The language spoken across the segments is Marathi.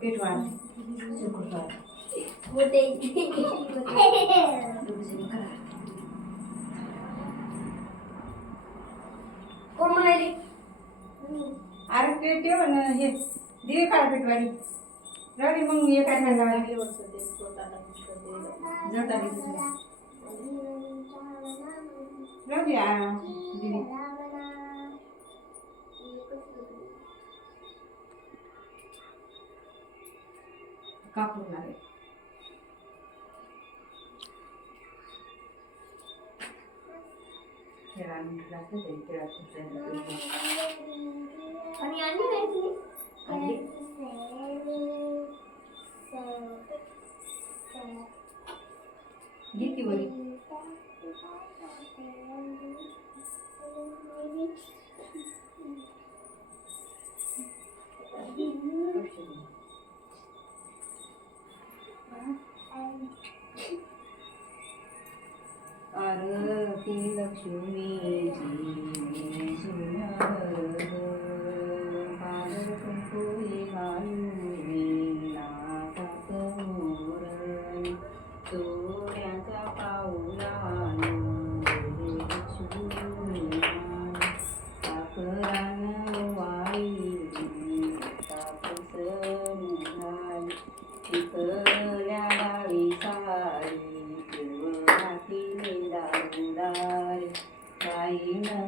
पीठ वाढ शुक्रवार अरे ते ठेव ना हे दिवे काढा पेटवाडी राहू मग हे काय सांगा जट आली. राहू आ, कापून लागेल मिनिट आणि आणली नाही आणली. घे ती वरी. आरती लक्ष्मीची सुंदर पादर कुंकुळी घालून नाकात मोरण सोन्याचा पाऊलान लक्ष्मी साखरान वाई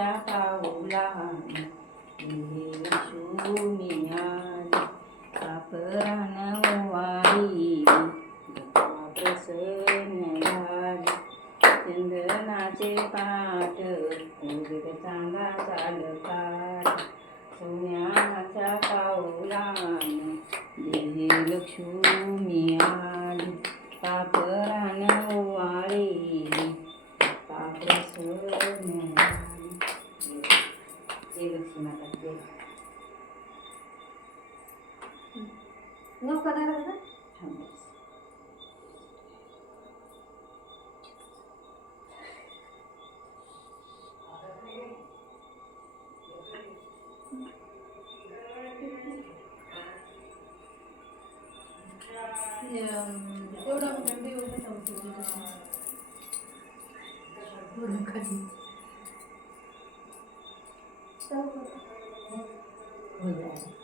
सोन्याच्या पाऊला लक्ष्मी आली कापरान वाळी प्रसन्न झाली चंदनाचे पाट उदर चांगा चालतात सोन्याच्या पाऊलान देवी लक्ष्मी आली कापरान वाळी काप्रसन्न झाली जय लक्ष्मी माता जय नको दादा दादा. छान बस. तेवढा थंडी होते So good.